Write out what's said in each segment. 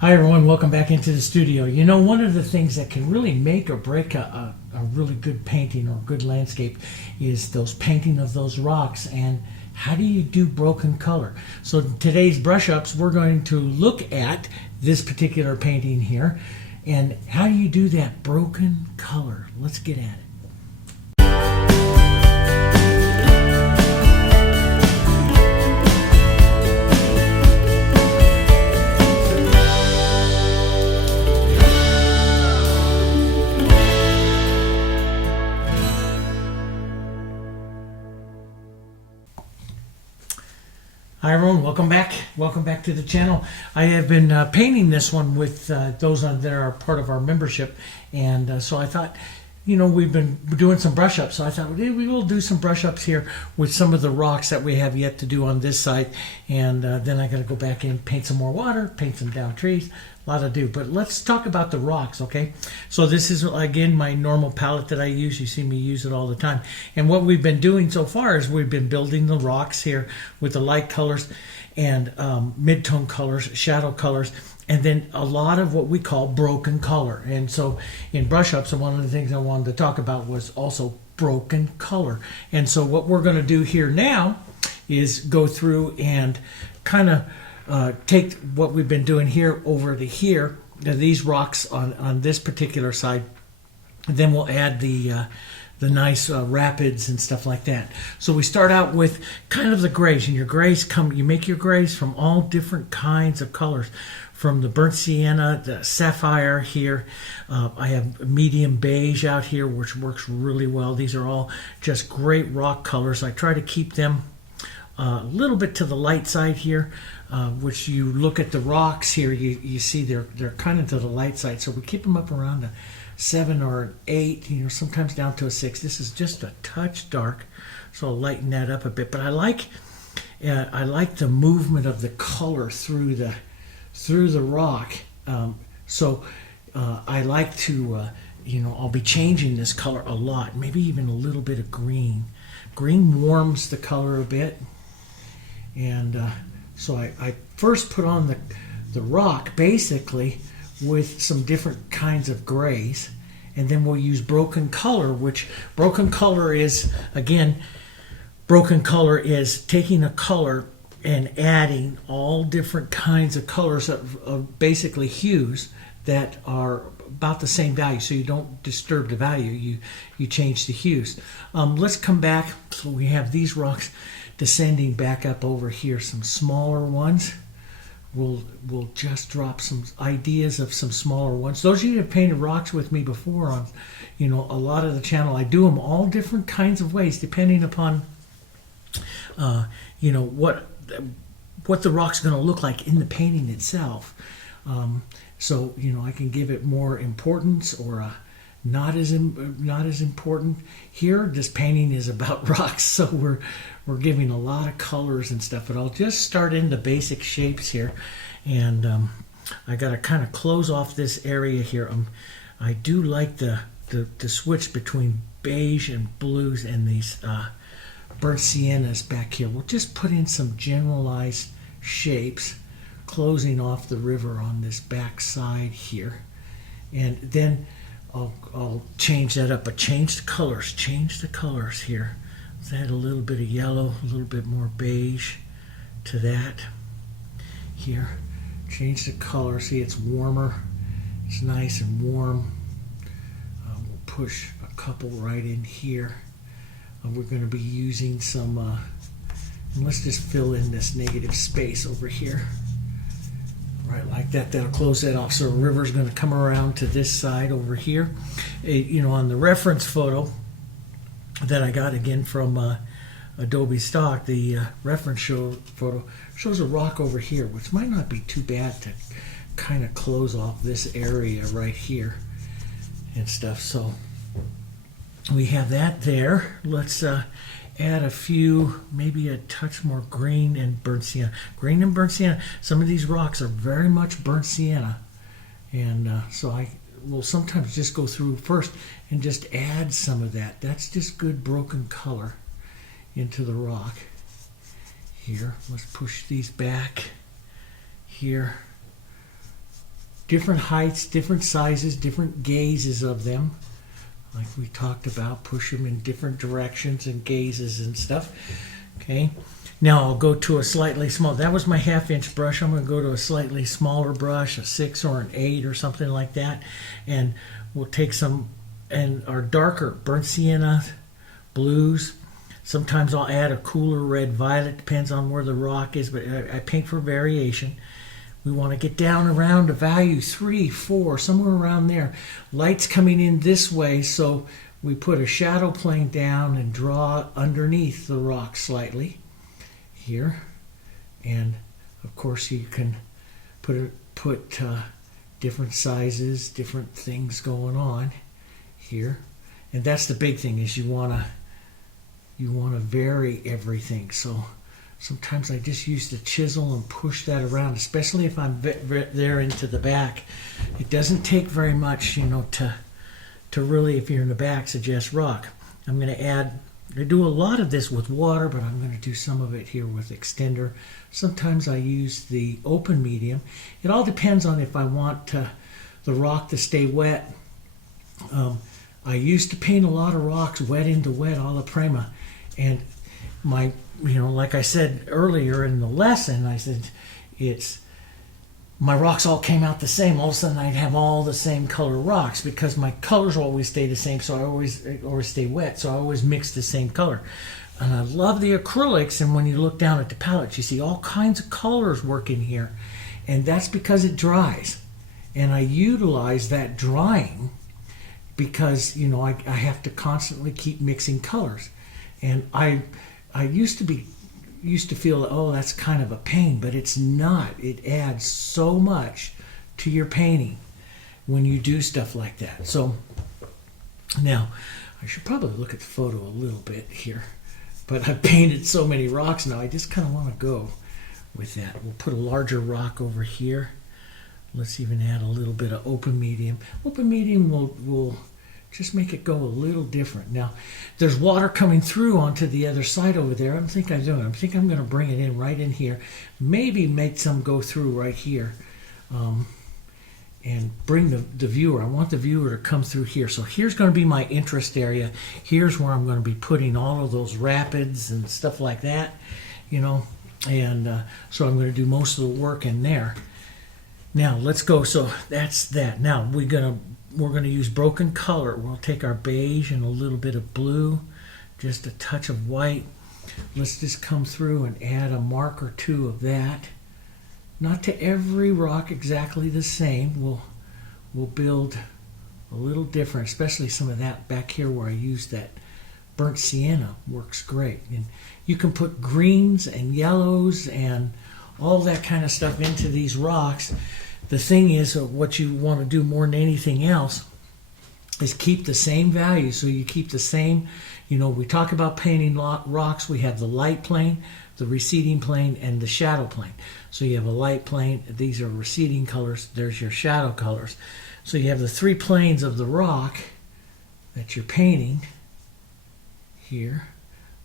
Hi everyone, welcome back into the studio. You know, one of the things that can really make or break a really good painting or good landscape is those painting of those rocks, and how do you do broken color? So in today's brush ups, we're going to look at this particular painting here and how do you do that broken color. Let's get at it. Hi everyone, welcome back. Welcome back to the channel. I have been painting this one with those that are part of our membership, and so I thought, you know, we've been doing some brush ups, so I thought we will do some brush ups here with some of the rocks that we have yet to do on this side, and then I got to go back in, paint some more water, paint some down trees. A lot to do, but let's talk about the rocks, okay? So this is, again, my normal palette that I use. You see me use it all the time. And what we've been doing so far is we've been building the rocks here with the light colors and mid-tone colors, shadow colors, and then a lot of what we call broken color. And so in brush ups, one of the things I wanted to talk about was also broken color. And so what we're going to do here now is go through and kind of take what we've been doing here over to here, these rocks on this particular side, and then we'll add the nice rapids and stuff like that. So we start out with kind of the grays, and your grays you make your grays from all different kinds of colors, from the burnt sienna, the sapphire here. I have medium beige out here, which works really well. These are all just great rock colors. I try to keep them a little bit to the light side here, which you look at the rocks here, you see they're kind of to the light side. So we keep them up around a 7 or an 8, you know, sometimes down to a 6. This is just a touch dark, so I'll lighten that up a bit. But I like the movement of the color through the rock. I like to, you know, I'll be changing this color a lot, maybe even a little bit of green. Green warms the color a bit. And so I first put on the rock basically with some different kinds of grays, and then we'll use broken color, which broken color is, again, broken color is taking a color and adding all different kinds of colors of basically hues that are about the same value, so you don't disturb the value, you change the hues. Let's come back. So we have these rocks descending back up over here, some smaller ones. We'll just drop some ideas of some smaller ones. Those of you who have painted rocks with me before on, you know, a lot of the channel, I do them all different kinds of ways depending upon you know, what the rock's going to look like in the painting itself. So, you know, I can give it more importance or not as important. Here, this painting is about rocks, so we're giving a lot of colors and stuff. But I'll just start in the basic shapes here, and I got to kind of close off this area here. I do like the switch between beige and blues and these burnt siennas back here. We'll just put in some generalized shapes, closing off the river on this back side here, and then I'll change that up, but change the colors here. Let's add a little bit of yellow, a little bit more beige to that here. Change the color, see it's warmer, it's nice and warm. We'll push a couple right in here. We're going to be using some, and let's just fill in this negative space over here. Right, like that. That'll close that off. So the river's going to come around to this side over here. You know, on the reference photo that I got again from Adobe Stock, the reference photo shows a rock over here, which might not be too bad to kind of close off this area right here and stuff. So we have that there. Let's add a few, maybe a touch more green and burnt sienna. Green and burnt sienna. Some of these rocks are very much burnt sienna, and so I will sometimes just go through first and just add some of that. That's just good broken color into the rock. Here, let's push these back here. different heights, different sizes, different gazes of them. Like we talked about, push them in different directions and gazes and stuff. Okay. Now I'll go to a slightly small, that was my 1/2-inch brush. I'm going to go to a slightly smaller brush, a 6 or an 8 or something like that. And we'll take some, and our darker burnt sienna, blues. Sometimes I'll add a cooler red violet, depends on where the rock is, but I paint for variation. We want to get down around a value 3, 4, somewhere around there. Light's coming in this way, so we put a shadow plane down and draw underneath the rock slightly here. And of course you can put different sizes, different things going on here. And that's the big thing, is you want to vary everything. So sometimes I just use the chisel and push that around, especially if I'm there into the back. It doesn't take very much, to really, if you're in the back, suggest rock. I'm going to add, I do a lot of this with water, but I'm going to do some of it here with extender. Sometimes I use the open medium. It all depends on if I want the rock to stay wet. I used to paint a lot of rocks wet into wet alla prima, and my, like I said earlier in the lesson, I said my rocks all came out the same. All of a sudden I'd have all the same color rocks because my colors always stay the same, so I always stay wet, so I always mix the same color. And I love the acrylics, and when you look down at the palette, you see all kinds of colors working here, and that's because it dries. And I utilize that drying because I have to constantly keep mixing colors. And I used to feel, oh, that's kind of a pain, but it's not. It adds so much to your painting when you do stuff like that. So now I should probably look at the photo a little bit here, but I've painted so many rocks now, I just kind of want to go with that. We'll put a larger rock over here. Let's even add a little bit of open medium. Open medium will just make it go a little different. Now, there's water coming through onto the other side over there. I don't think I'm doing it. I think I'm going to bring it in right in here. Maybe make some go through right here. And bring the viewer. I want the viewer to come through here. So here's going to be my interest area. Here's where I'm going to be putting all of those rapids and stuff like that. And so I'm going to do most of the work in there. Now, let's go. So that's that. Now, we're going to use broken color. We'll take our beige and a little bit of blue, just a touch of white. Let's just come through and add a mark or two of that. Not to every rock exactly the same. We'll build a little different, especially some of that back here where I used that burnt sienna works great. And you can put greens and yellows and all that kind of stuff into these rocks. The thing is, what you want to do more than anything else is keep the same value. So you keep the same, we talk about painting rocks. We have the light plane, the receding plane, and the shadow plane. So you have a light plane. These are receding colors. There's your shadow colors. So you have the 3 planes of the rock that you're painting here.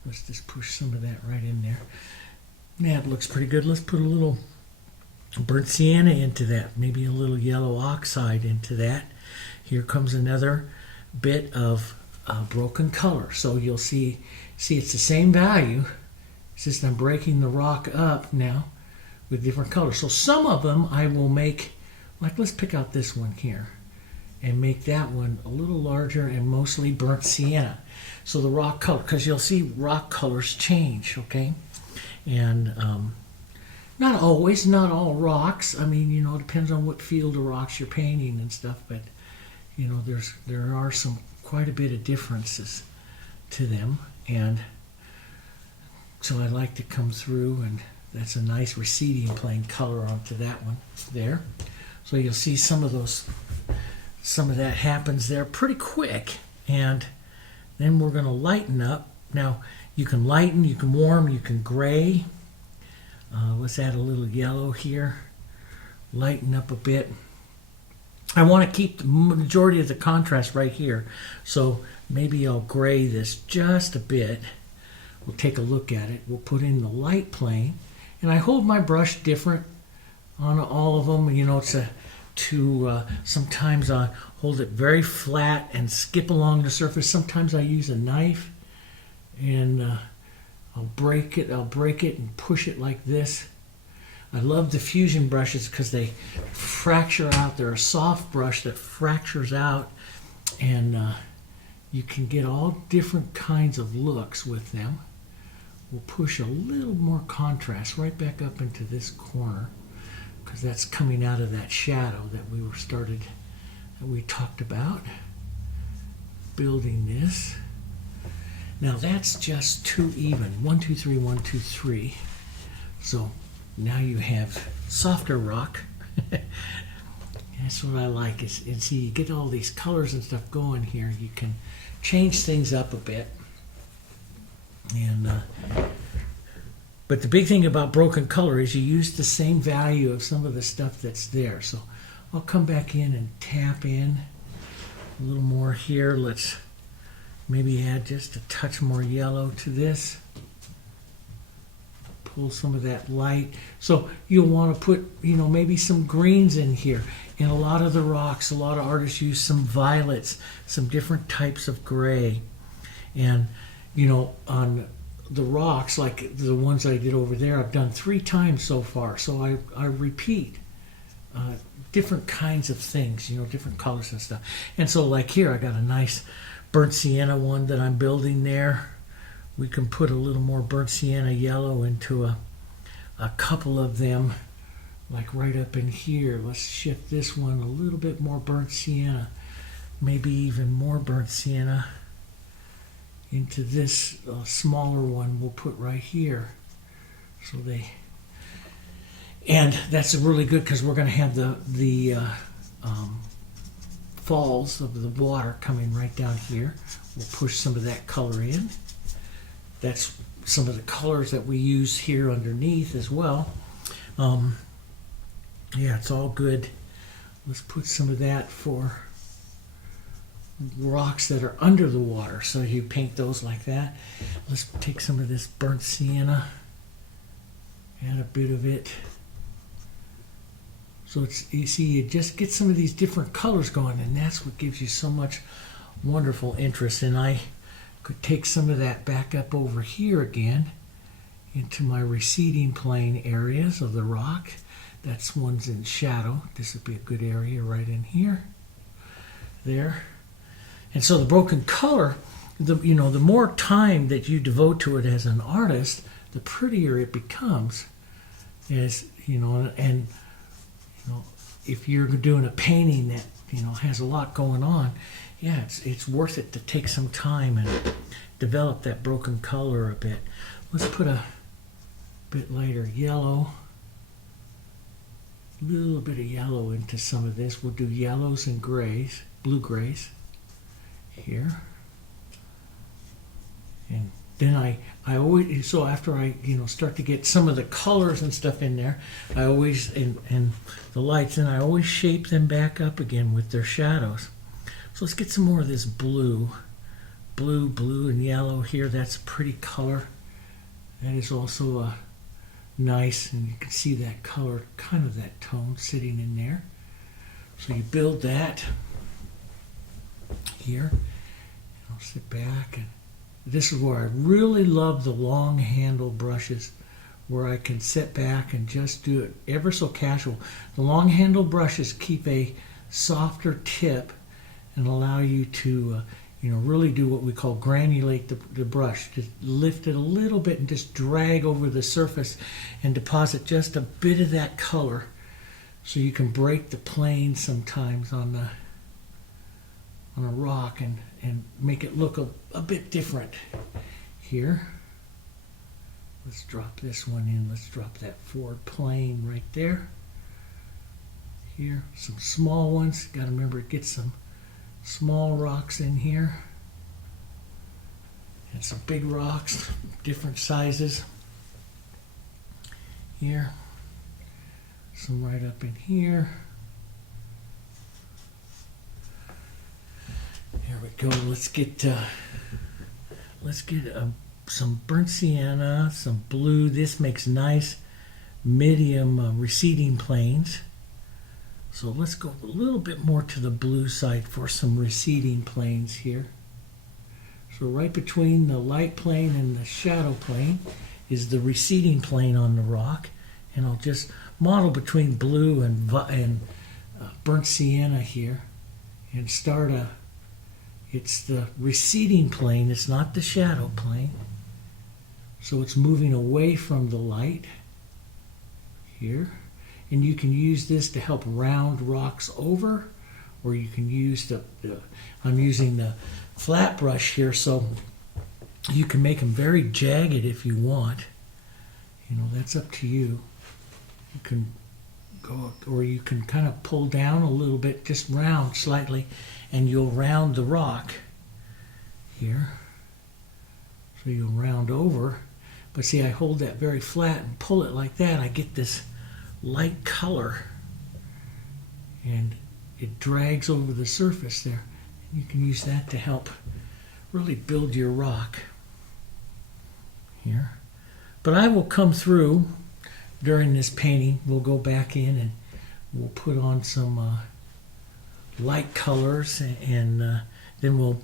Let's just push some of that right in there. Yeah, it looks pretty good. Let's put a little burnt sienna into that, maybe a little yellow oxide into that. Here comes another bit of broken color. So you'll see it's the same value. It's just I'm breaking the rock up now with different colors. So some of them I will make, like let's pick out this one here and make that one a little larger and mostly burnt sienna. So the rock color, because you'll see rock colors change, okay? And not always, not all rocks. I mean, it depends on what field of rocks you're painting and stuff, but there are quite a bit of differences to them. And so I like to come through, and that's a nice receding plane color onto that one there. So you'll see some of that happens there pretty quick. And then we're going to lighten up. Now, you can lighten, you can warm, you can gray. Let's add a little yellow here. Lighten up a bit. I want to keep the majority of the contrast right here. So maybe I'll gray this just a bit. We'll take a look at it. We'll put in the light plane. And I hold my brush different on all of them. It's to sometimes I hold it very flat and skip along the surface. Sometimes I use a knife and I'll break it and push it like this. I love diffusion brushes because they fracture out. They're a soft brush that fractures out, and you can get all different kinds of looks with them. We'll push a little more contrast right back up into this corner because that's coming out of that shadow that we talked about. Building this. Now that's just too even. 1, 2, 3, 1, 2, 3. So now you have softer rock. That's what I like. And see, you get all these colors and stuff going here. You can change things up a bit. And but the big thing about broken color is you use the same value of some of the stuff that's there. So I'll come back in and tap in a little more here. Let's maybe add just a touch more yellow to this. Pull some of that light. So you'll want to put, maybe some greens in here. In a lot of the rocks, a lot of artists use some violets, some different types of gray. And, on the rocks, like the ones I did over there, I've done 3 times so far. So I repeat different kinds of things, different colors and stuff. And so like here, I got a nice burnt sienna one that I'm building there. We can put a little more burnt sienna yellow into a couple of them, like right up in here. Let's shift this one a little bit more burnt sienna, maybe even more burnt sienna into this smaller one we'll put right here. And that's really good because we're going to have the falls of the water coming right down here. We'll push some of that color in. That's some of the colors that we use here underneath as well. Yeah, it's all good. Let's put some of that for rocks that are under the water. So you paint those like that. Let's take some of this burnt sienna, add a bit of it. So you see, you just get some of these different colors going, and that's what gives you so much wonderful interest. And I could take some of that back up over here again into my receding plane areas of the rock. That's one's in shadow. This would be a good area right in here. There. And so the broken color, the more time that you devote to it as an artist, the prettier it becomes. And if you're doing a painting that has a lot going on, yeah, it's worth it to take some time and develop that broken color a bit. Let's put a bit lighter yellow, a little bit of yellow into some of this. We'll do yellows and grays, blue grays here. And then I always, so after I start to get some of the colors and stuff in there, I always, and the lights, and I always shape them back up again with their shadows. So let's get some more of this blue and yellow here. That's a pretty color. That is also nice, and you can see that color, kind of that tone sitting in there. So you build that here. I'll sit back, and this is where I really love the long handle brushes, where I can sit back and just do it ever so casual. The long handle brushes keep a softer tip and allow you to really do what we call granulate the brush. Just lift it a little bit and just drag over the surface and deposit just a bit of that color, so you can break the plane sometimes on a rock and make it look a bit different. Here, let's drop this one in. Let's drop that forward plane right there. Here, some small ones. Got to remember to get some small rocks in here, and some big rocks, different sizes. Here, some right up in here. There we go. Let's get some burnt sienna, some blue. This makes nice medium receding planes. So let's go a little bit more to the blue side for some receding planes here. So right between the light plane and the shadow plane is the receding plane on the rock. And I'll just model between blue and burnt sienna here and start it's the receding plane, it's not the shadow plane. So it's moving away from the light here. And you can use this to help round rocks over, or you can use I'm using the flat brush here, so you can make them very jagged if you want. You know, that's up to you. You can go, or you can kind of pull down a little bit, just round slightly, and you'll round the rock here. So you'll round over. But see, I hold that very flat and pull it like that. I get this light color, and it drags over the surface there. You can use that to help really build your rock here. But I will come through during this painting. We'll go back in and we'll put on some light colors, and then we'll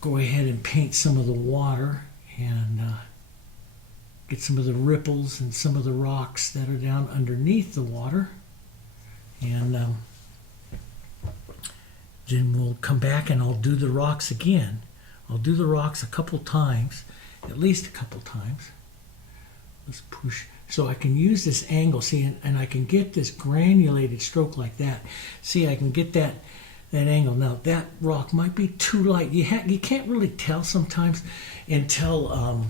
go ahead and paint some of the water and get some of the ripples and some of the rocks that are down underneath the water. And then we'll come back and I'll do the rocks again. I'll do the rocks a couple times, at least a couple times. Let's push. So I can use this angle, see, and I can get this granulated stroke like that. See, I can get that angle. Now, that rock might be too light. You can't really tell sometimes until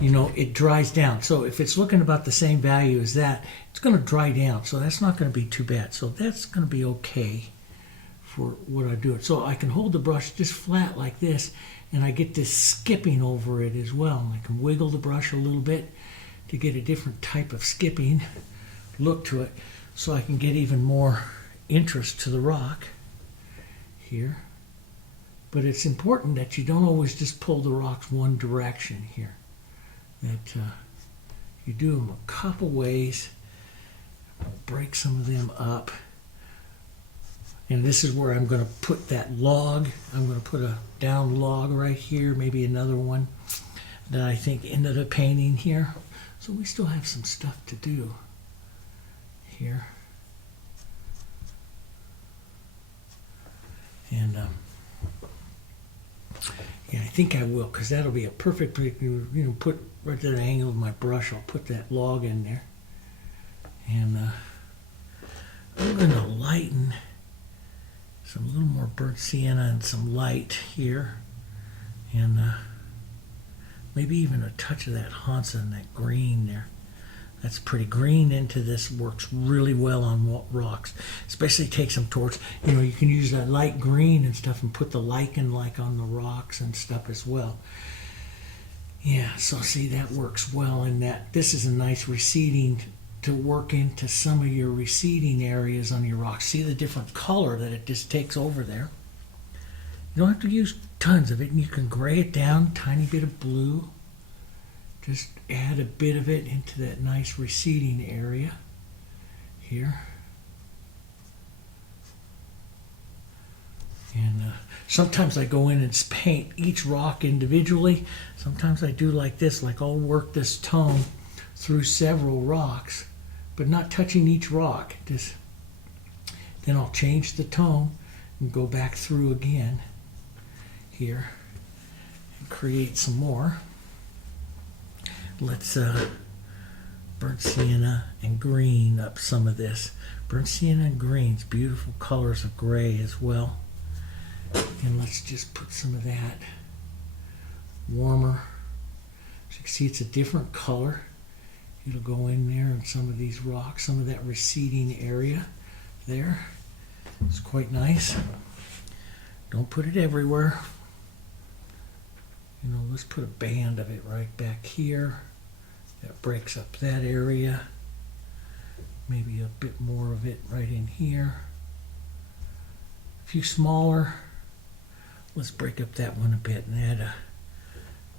you know, it dries down. So if it's looking about the same value as that, it's going to dry down. So that's not going to be too bad. So that's going to be okay for what I do. So I can hold the brush just flat like this, and I get this skipping over it as well. And I can wiggle the brush a little bit to get a different type of skipping look to it, so I can get even more interest to the rock here. But it's important that you don't always just pull the rocks one direction here. That you do them a couple ways, break some of them up. And this is where I'm going to put that log. I'm going to put a down log right here, maybe another one that I think into the painting here. So we still have some stuff to do here. And yeah, I think I will, because that'll be a perfect, you know, put right to the angle of my brush. I'll put that log in there. And I'm going to lighten some little more burnt sienna and some light here. And maybe even a touch of that Jansen, that green there. That's pretty green into this, works really well on rocks. Especially takes them towards, you know, you can use that light green and stuff and put the lichen like on the rocks and stuff as well. Yeah, so see, that works well in that. This is a nice receding to work into some of your receding areas on your rocks. See the different color that it just takes over there. You don't have to use tons of it, and you can gray it down, tiny bit of blue. Just add a bit of it into that nice receding area here. And sometimes I go in and paint each rock individually. Sometimes I do like this, like I'll work this tone through several rocks, but not touching each rock. Just then I'll change the tone and go back through again here and create some more. Let's burnt sienna and green up some of this. Burnt sienna and greens, beautiful colors of gray as well. And let's just put some of that warmer. So you can see it's a different color. It'll go in there in some of these rocks, some of that receding area there. It's quite nice. Don't put it everywhere. You know, let's put a band of it right back here. That breaks up that area. Maybe a bit more of it right in here. A few smaller. Let's break up that one a bit and add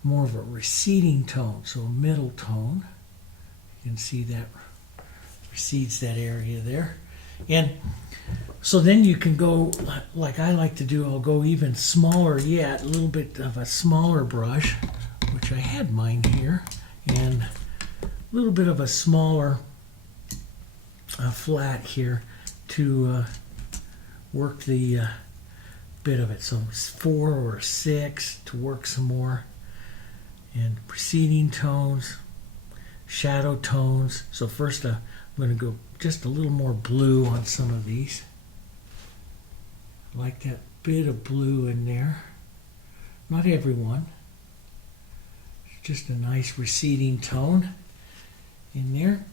more of a receding tone, so a middle tone. You can see that recedes that area there. And so then you can go, like I like to do, I'll go even smaller yet, a little bit of a smaller brush, which I had mine here, and a little bit of a smaller flat here to work the bit of it. So it's 4 or 6 to work some more. And preceding tones, shadow tones. So first I'm going to go just a little more blue on some of these. I like that bit of blue in there. Not everyone. It's just a nice receding tone in there.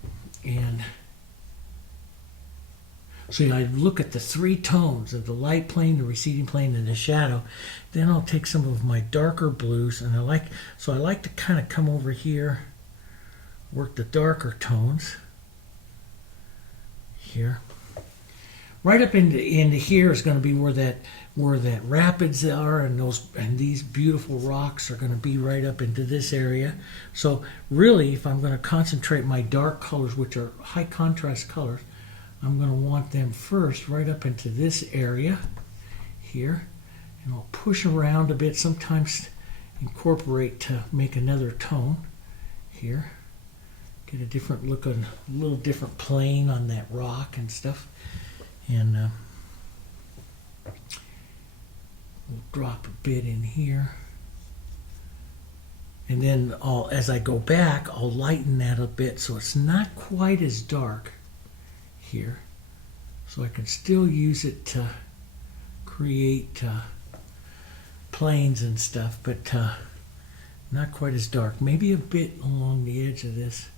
And so I look at the 3 tones of the light plane, the receding plane, and the shadow. Then I'll take some of my darker blues, and I like to kind of come over here, work the darker tones here. Right up into here is going to be where that rapids are, and these beautiful rocks are going to be right up into this area. So really, if I'm going to concentrate my dark colors, which are high contrast colors, I'm going to want them first right up into this area here, and I'll push around a bit, sometimes incorporate to make another tone here. Get a different look, a little different plane on that rock and stuff. And we'll drop a bit in here. And then as I go back, I'll lighten that a bit so it's not quite as dark here. So I can still use it to create planes and stuff, but not quite as dark. Maybe a bit along the edge of this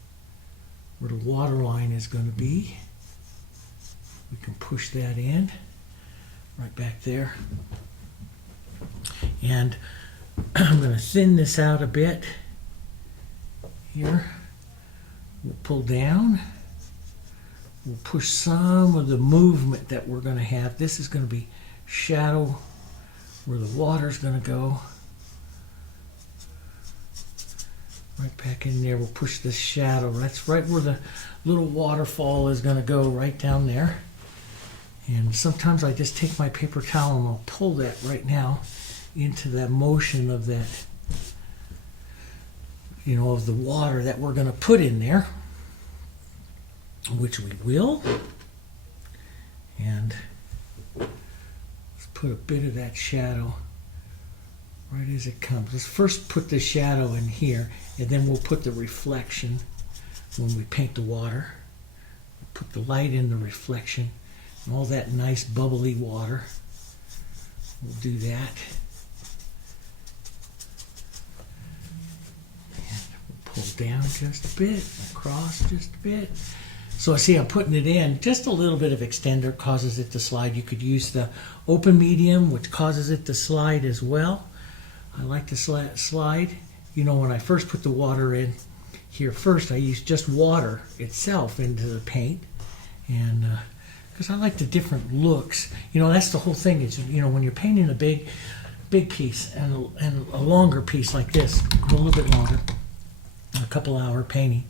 where the water line is going to be. We can push that in right back there. And I'm going to thin this out a bit here. We'll pull down. We'll push some of the movement that we're going to have. This is going to be shadow where the water's going to go. Right back in there, we'll push this shadow. That's right where the little waterfall is going to go, right down there. And sometimes I just take my paper towel and I'll pull that right now into that motion of that, of the water that we're going to put in there, which we will. And let's put a bit of that shadow right as it comes. Let's first put the shadow in here, and then we'll put the reflection when we paint the water. We'll put the light in the reflection and all that nice bubbly water. We'll do that. And we'll pull down just a bit, across just a bit. So I see I'm putting it in. Just a little bit of extender causes it to slide. You could use the open medium, which causes it to slide as well. I like to slide. When I first put the water in here first, I used just water itself into the paint. And because I like the different looks. That's the whole thing. Is when you're painting a big piece and a longer piece like this, a little bit longer, a couple hour painting,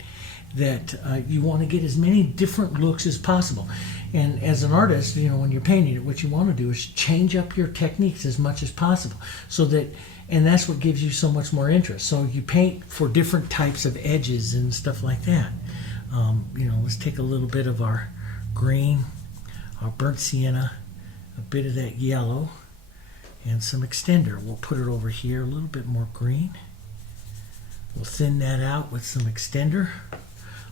that you want to get as many different looks as possible. And as an artist, when you're painting it, what you want to do is change up your techniques as much as possible, and that's what gives you so much more interest. So you paint for different types of edges and stuff like that. Let's take a little bit of our green, our burnt sienna, a bit of that yellow, and some extender. We'll put it over here, a little bit more green. We'll thin that out with some extender.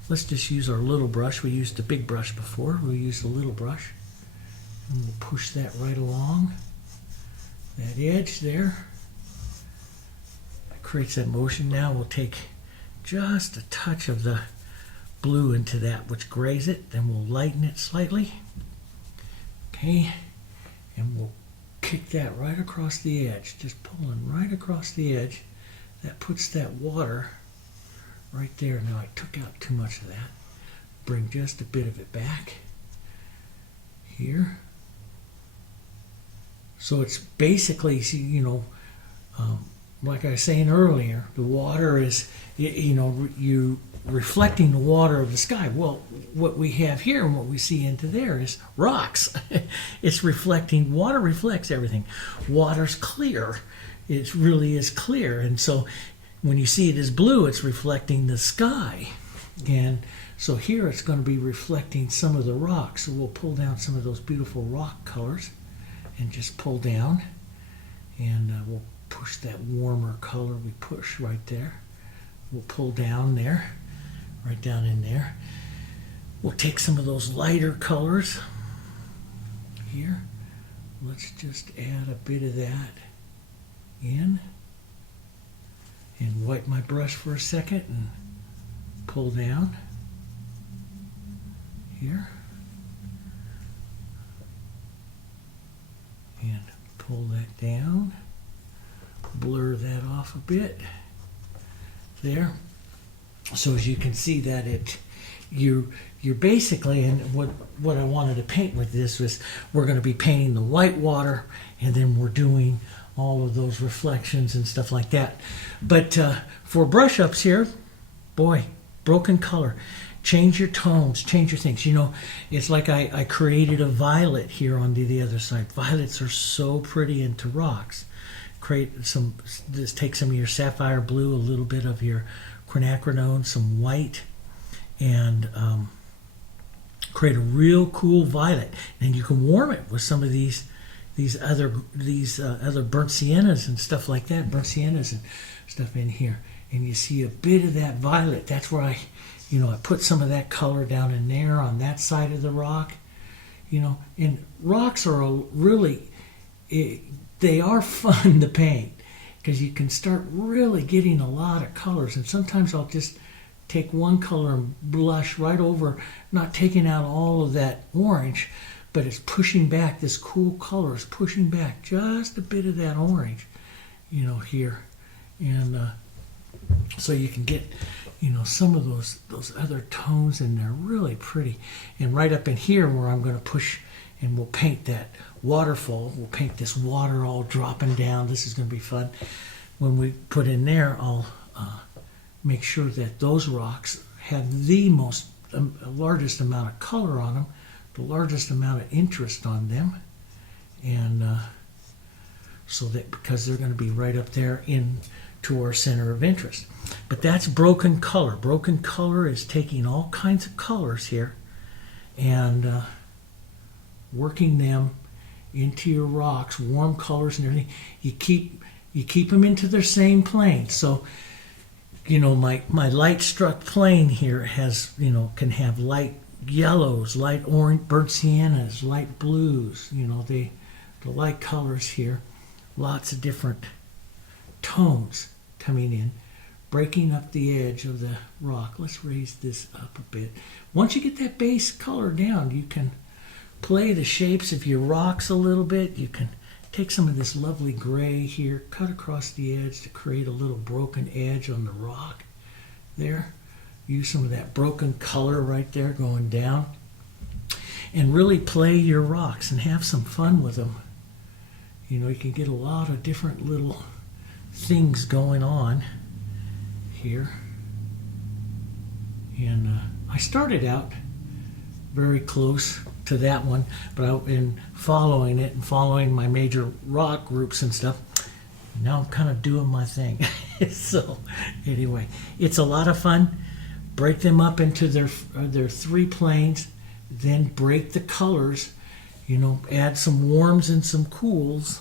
Let's just use our little brush. We used a big brush before. We'll use a little brush. And we'll push that right along that edge there. That creates that motion. Now we'll take just a touch of the blue into that, which grays it. Then we'll lighten it slightly. Okay. And we'll kick that right across the edge. Just pulling right across the edge. That puts that water right there. Now I took out too much of that. Bring just a bit of it back here. So it's basically, like I was saying earlier, the water is, you reflecting the water of the sky. Well, what we have here and what we see into there is rocks. It's reflecting, water reflects everything. Water's clear. It really is clear. And so when you see it as blue, it's reflecting the sky. And so here it's going to be reflecting some of the rocks. So we'll pull down some of those beautiful rock colors and just pull down. And we'll push that warmer color we push right there. We'll pull down there, right down in there. We'll take some of those lighter colors here. Let's just add a bit of that in. And wipe my brush for a second and pull down here. And pull that down. Blur that off a bit. There. So as you can see that you're basically, and what I wanted to paint with this was, we're going to be painting the white water, and then we're doing all of those reflections and stuff like that. But for brush ups here, boy, broken color. Change your tones, change your things. It's like I created a violet here on the other side. Violets are so pretty into rocks. Just take some of your sapphire blue, a little bit of your quinacridone, some white, and create a real cool violet. And you can warm it with some of these other burnt siennas and stuff like that, burnt siennas and stuff in here. And you see a bit of that violet. That's where I put some of that color down in there on that side of the rock. And rocks are they are fun to paint because you can start really getting a lot of colors. And sometimes I'll just take one color and blush right over, not taking out all of that orange, but it's pushing back, this cool color is pushing back just a bit of that orange, here. And so you can get, some of those other tones in there, really pretty. And right up in here where I'm going to push, and we'll paint that waterfall. We'll paint this water all dropping down. This is going to be fun. When we put in there, I'll make sure that those rocks have the largest amount of color on them, the largest amount of interest on them, and so that, because they're going to be right up there into our center of interest. But that's broken color. Broken color is taking all kinds of colors here and working them into your rocks, warm colors and everything. You keep them into their same plane. So, my light struck plane here has, can have light yellows, light orange, burnt siennas, light blues, the light colors here, lots of different tones coming in, breaking up the edge of the rock. Let's raise this up a bit. Once you get that base color down, you can play the shapes of your rocks a little bit. You can take some of this lovely gray here, cut across the edge to create a little broken edge on the rock there. Use some of that broken color right there going down. And really play your rocks and have some fun with them. You can get a lot of different little things going on here. And I started out very close to that one, but in following it and following my major rock groups and stuff, now I'm kind of doing my thing. So anyway, it's a lot of fun. Break them up into their three planes, then break the colors, add some warms and some cools,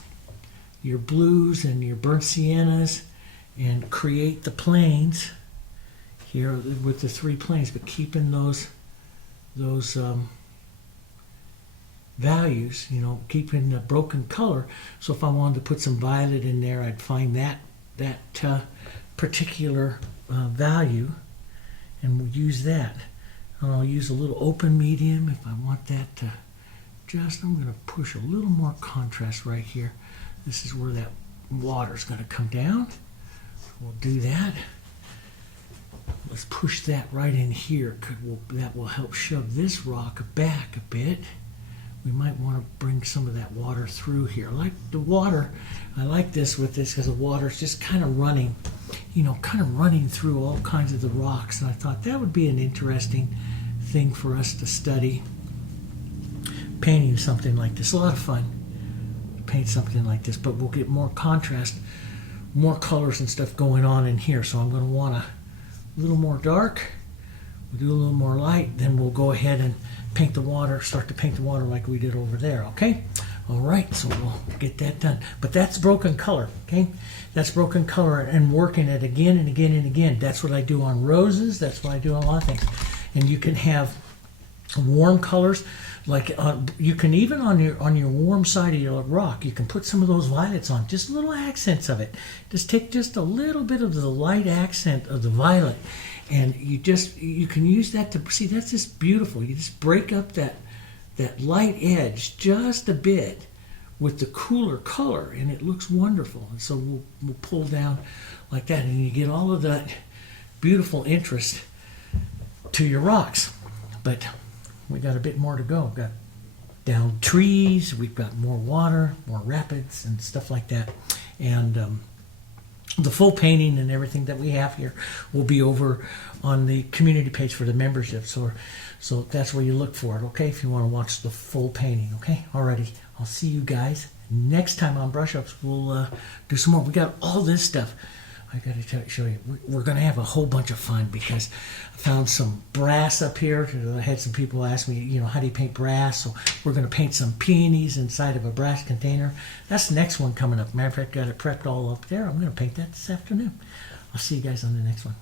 your blues and your burnt siennas, and create the planes here with the three planes, but keeping those values, keeping the broken color. So if I wanted to put some violet in there, I'd find that particular value, and we'll use that. And I'll use a little open medium if I want that to I'm going to push a little more contrast right here. This is where that water's going to come down. We'll do that. Let's push that right in here. That will help shove this rock back a bit. we might want to bring some of that water through here. Like the water, I like this with this because the water's just kind of running, kind of running through all kinds of the rocks. And I thought that would be an interesting thing for us to study. Painting something like this, a lot of fun. Paint something like this, but we'll get more contrast, more colors and stuff going on in here. So I'm going to want a little more dark. We'll do a little more light, then we'll go ahead and paint the water, start to paint the water like we did over there, okay? All right, so we'll get that done. But that's broken color, okay? That's broken color and working it again and again and again. That's what I do on roses. That's what I do on a lot of things. And you can have warm colors, like you can even on your warm side of your rock, you can put some of those violets on, just little accents of it. Just take just a little bit of the light accent of the violet, and you can use that to see. That's just beautiful. You just break up that light edge just a bit with the cooler color, and it looks wonderful. And so we'll pull down like that, and you get all of that beautiful interest to your rocks. But we got a bit more to go. We've got down trees, we've got more water, more rapids and stuff like that. And the full painting and everything that we have here will be over on the community page for the membership. So that's where you look for it, okay, if you want to watch the full painting, okay? Alrighty, I'll see you guys next time on Brush Ups. We'll do some more. We got all this stuff. I got to show you. We're going to have a whole bunch of fun because I found some brass up here. I had some people ask me, how do you paint brass? So we're going to paint some peonies inside of a brass container. That's the next one coming up. Matter of fact, got it prepped all up there. I'm going to paint that this afternoon. I'll see you guys on the next one.